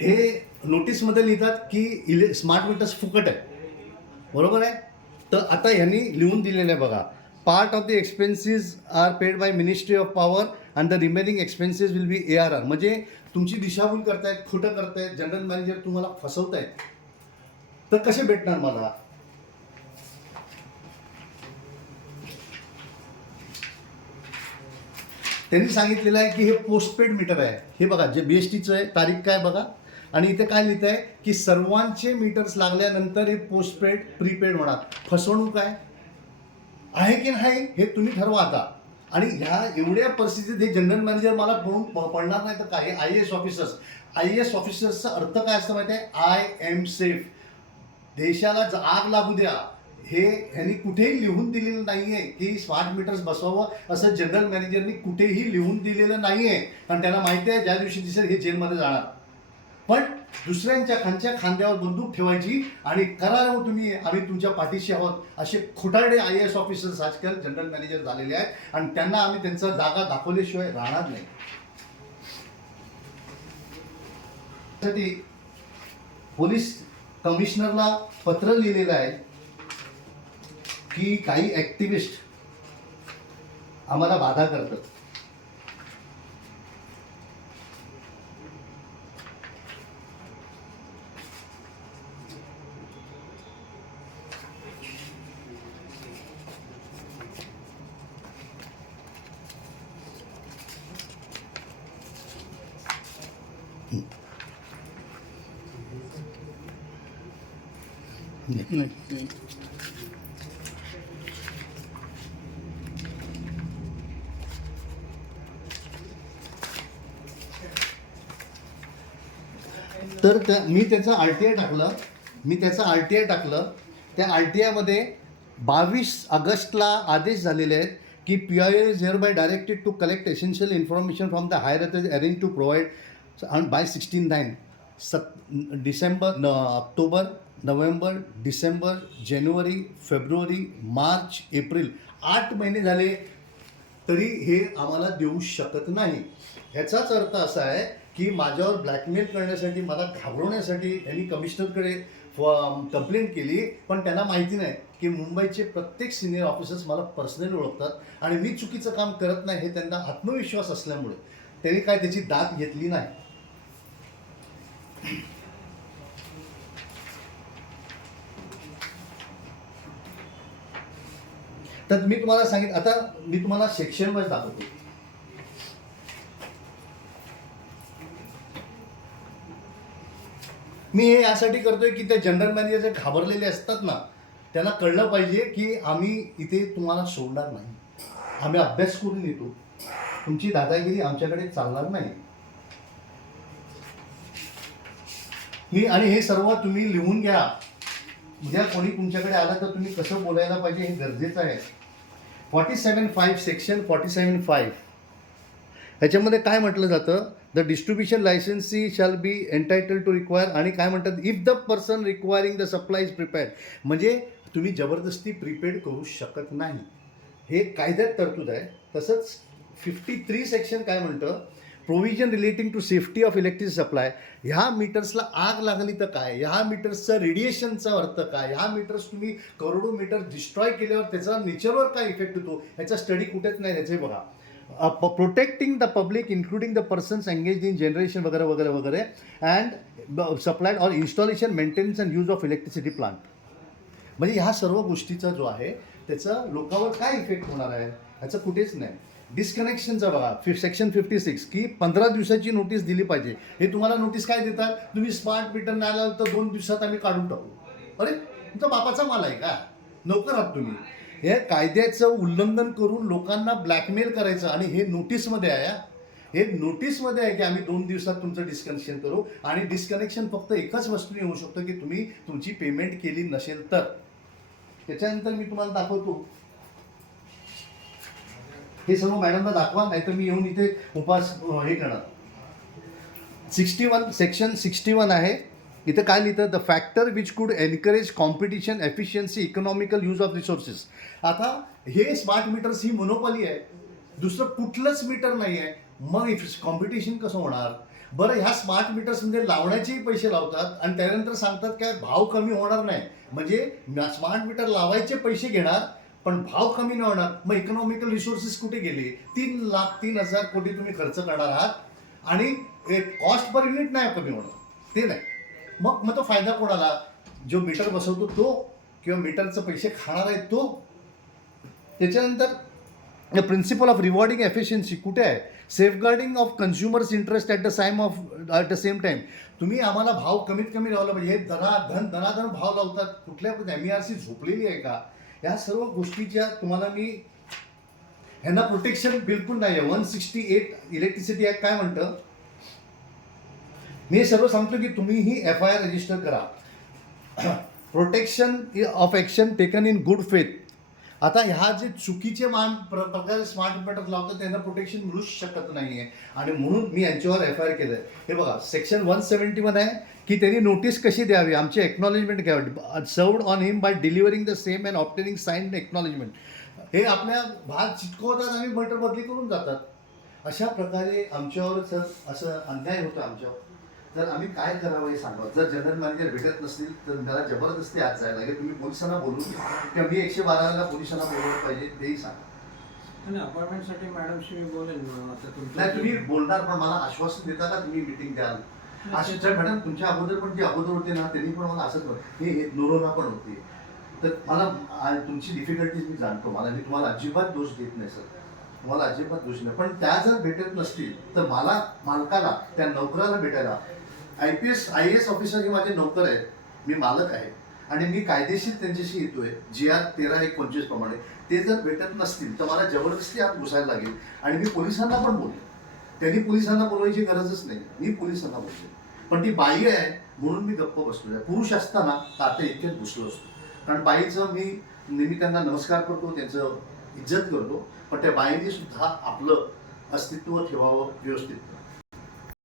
हे नोटीसमध्ये लिहितात की स्मार्ट मीटर्स फुकट आहे, बरोबर आहे. तर आता ह्यांनी लिहून दिलेलं आहे बघा, part of the expenses are paid by Ministry of Power and the remaining expenses will be ARR. म्हणजे तुमची दिशाभूल करतायत, खोटं करतायत, जनरल मॅनेजर तुम्हाला फसवतायत. तर कसे भेटणार मला? त्यांनी सांगितलेलं आहे की हे पोस्टपेड मीटर आहे. हे बघा, जे BSTचं आहे, तारीख काय बघा, आणि इथे काय लिहित आहे की सर्वांचे मीटर्स लागल्यानंतर हे पोस्टपेड प्रीपेड होणार. फसवणूक आहे की नाही हे तुम्ही ठरवा आता. आणि ह्या एवढ्या परिस्थितीत हे जनरल मॅनेजर मला पडणार नाही तर काय? IAS ऑफिसर्स, IAS ऑफिसर्सचा अर्थ काय असतं माहिती आहे? I am safe. देशाला आग लागू द्या, हे ह्यांनी कुठेही लिहून दिलेलं नाहीये की स्मार्ट मीटर्स बसवावं असं जनरल मॅनेजरनी कुठेही लिहून दिलेलं नाहीये. कारण त्यांना माहिती आहे ज्या दिवशी दिसेल हे जेलमध्ये जाणार. पण दुसऱ्यांच्या खांद्यावर बंदूक ठेवायची आणि करा हो तुम्ही, आम्ही तुमच्या पाठीशी आहोत, असे खोटारडे IAS ऑफिसर्स आजकाल जनरल मॅनेजर झालेले आहेत आणि त्यांना आम्ही त्यांचा जागा दाखवल्याशिवाय राहणार नाही. त्यासाठी पोलीस कमिशनरला पत्र लिहिलेलं आहे की काही ॲक्टिव्हिस्ट आम्हाला बाधा करतात. नाही. तर मी त्याचं RTI टाकलं, त्या RTIमध्ये 22 ऑगस्टला आदेश झालेले आहेत की PIO is hereby directed to collect essential information from the higher authority arrange to provide by 16/9 ऑक्टोबर, नोव्हेंबर, डिसेंबर, जानेवारी, फेब्रुवारी, मार्च, एप्रिल, 8 महिने झाले तरी हे आम्हाला देऊ शकत नाही. ह्याचाच अर्थ असा आहे की माझ्यावर ब्लॅकमेल करण्यासाठी, मला घाबरवण्यासाठी यांनी कमिशनरकडे कंप्लेंट केली. पण त्यांना माहिती नाही की मुंबईचे प्रत्येक सिनियर ऑफिसर्स मला पर्सनली ओळखतात आणि मी चुकीचं काम करत नाही हे त्यांना आत्मविश्वास असल्यामुळे त्यांनी काय त्याची दाद घेतली नाही. तर मी तुम्हाला सांगितलं, आता मी तुम्हाला सेक्शन वाईज दाखवतो. मी हे यासाठी करतोय की ते जनरल मॅनेजर जे घाबरलेले असतात ना, त्यांना कळलं पाहिजे की आम्ही इथे तुम्हाला सोडणार नाही, आम्ही अभ्यास करून येतो, तुमची दादागिरी आमच्याकडे चालणार नाही. आणि हे सर्व तुम्ही लिहून घ्या. उद्या कोणी तुमच्याकडे आलं तर तुम्ही कसं बोलायला पाहिजे हे गरजेचं आहे. 47(5) सेक्शन 47(5) ह्याच्यामध्ये काय म्हटलं जातं? The distribution licensee shall be entitled to require, आणि काय म्हणतात, if the person requiring the supply is prepaid. म्हणजे तुम्ही जबरदस्ती प्रीपेड करू शकत नाही, हे कायद्यात तरतूद आहे. तसंच 53 सेक्शन काय म्हणतं? Provision relating to safety of electricity supply. ह्या मीटर्सला आग लागली तर काय? ह्या मीटर्सचं रेडिएशनचा अर्थ काय? ह्या मीटर्स तुम्ही करोडो मीटर डिस्ट्रॉय केल्यावर त्याचा नेचरवर काय इफेक्ट होतो ह्याचा स्टडी कुठेच नाही. त्याचे बघा, protecting the public including the persons engage in generation वगैरे वगैरे वगैरे and supplied or installation, maintenance and use of electricity plant. म्हणजे ह्या सर्व गोष्टीचा जो आहे त्याचा लोकांवर काय इफेक्ट होणार आहे ह्याचं कुठेच नाही. डिस्कनेक्शनचा बघा, सेक्शन 56 की 15 दिवसाची नोटीस दिली पाहिजे. हे तुम्हाला नोटीस काय देतात? तुम्ही स्मार्ट मीटर नाही आलं तर 2 दिवसात आम्ही काढून टाकू. अरे तुमचा बापाचा माल आहे का? नोकर आहात तुम्ही. हे कायद्याचं उल्लंघन करून लोकांना ब्लॅकमेल करायचं, आणि हे नोटीसमध्ये आहे. हे नोटीसमध्ये आहे की आम्ही 2 दिवसात तुमचं डिस्कनेक्शन करू, आणि डिस्कनेक्शन फक्त एकच वस्तूने होऊ शकतं की तुम्ही तुमची पेमेंट केली नसेल तर. त्याच्यानंतर मी तुम्हाला दाखवतो, हे सर्व मॅडमला दाखवा, नाहीतर मी येऊन इथे हे करणार. 61 सेक्शन 61 आहे. इथं काय लिहितं? The factor which could encourage competition, efficiency, economical use of resources. आता हे स्मार्ट मीटर्स ही मोनोपॉली आहे, दुसरं कुठलंच मीटर नाही आहे, मग कॉम्पिटिशन कसं होणार? बरं, ह्या स्मार्ट मीटर्समध्ये लावण्याचेही पैसे लावतात आणि त्यानंतर सांगतात काय भाव कमी होणार नाही. म्हणजे स्मार्ट मीटर लावायचे पैसे घेणार पण भाव कमी नाही होणार. मग इकॉनॉमिकल रिसोर्सेस कुठे गेले? 3,03,000 कोटी तुम्ही खर्च करणार आहात आणि कॉस्ट पर युनिट नाही कमी होणार, ते नाही. मग तो फायदा कोणाला? जो मीटर बसवतो तो, किंवा मीटरचे पैसे खाणार आहे तो. त्याच्यानंतर प्रिन्सिपल ऑफ रिवॉर्डिंग एफिशियन्सी कुठे आहे? Safeguarding of consumers interest at the same time. तुम्ही आम्हाला भाव कमीत कमी लावला पाहिजे. हे धनाधन भाव लावतात. कुठल्या MERC झोपलेली आहे का? या सर्व गोष्टीच्या तुम्हाला मी ह्यांना प्रोटेक्शन बिलकुल नाही आहे. 168 इलेक्ट्रिसिटी ॲक्ट काय म्हणतं? मी हे सर्व सांगतो की तुम्हीही FIR रजिस्टर करा. Protection of action taken in good faith. आता ह्या जे चुकीचे प्रकारे स्मार्ट मीटर लावतात त्यांना प्रोटेक्शन मिळूच शकत नाही आहे आणि म्हणून मी यांच्यावर FIR केलं आहे. हे बघा, सेक्शन 171 आहे की त्यांनी नोटीस कशी द्यावी, आमचे एक्नॉलेजमेंट घ्यावी. Served on him by delivering the same and obtaining sign acknowledgement. हे आपल्या भाग चिटकवतात आणि मीटर बदली करून जातात. अशा प्रकारे आमच्यावर जर असं अन्याय होतो आमच्यावर, तर आम्ही काय करावं हे सांगा. जर जनरल मॅनेजर भेटत नसतील तर मला जबरदस्ती आज जायला लागेल. तुम्ही पोलिसांना बोलून किंवा मी 112ला पोलिसांना बोलवलं पाहिजे तेही सांगा. आणि अपॉइंटमेंटसाठी मॅडमशी मी बोलेन. आता नाही, तुम्ही बोलणार पण मला आश्वासन देता का तुम्ही मिटिंग द्याल? अशा मॅडम तुमच्या अगोदर पण जे अगोदर होते ना त्यांनी पण मला असंच हे नोरोना पण होते. तर मला तुमची डिफिकल्टीज मी जाणतो. मी तुम्हाला अजिबात दोष देत नाही सर, तुम्हाला अजिबात दोष नाही. पण त्या जर भेटत नसतील तर मला मालकाला, त्या नोकराला भेटायला, IAS ऑफिसर हे माझे नोकर आहेत, मी मालक आहे आणि मी कायदेशीर त्यांच्याशी येतोय GR 13/1/25 प्रमाणे. ते जर भेटत नसतील तर मला जबरदस्ती आत घुसायला लागेल आणि मी पोलिसांना पण बोलेन. त्यांनी पोलिसांना बोलवायची गरजच नाही, मी पोलिसांना बोलतो. पण ती बाई आहे म्हणून मी गप्प बसलो आहे. पुरुष असताना आता इतक्यात घुसलो असतो. कारण बाईचं मी नेहमी त्यांना नमस्कार करतो, त्यांचं इज्जत करतो, पण त्या बाईने सुद्धा आपलं अस्तित्व ठेवावं व्यवस्थित.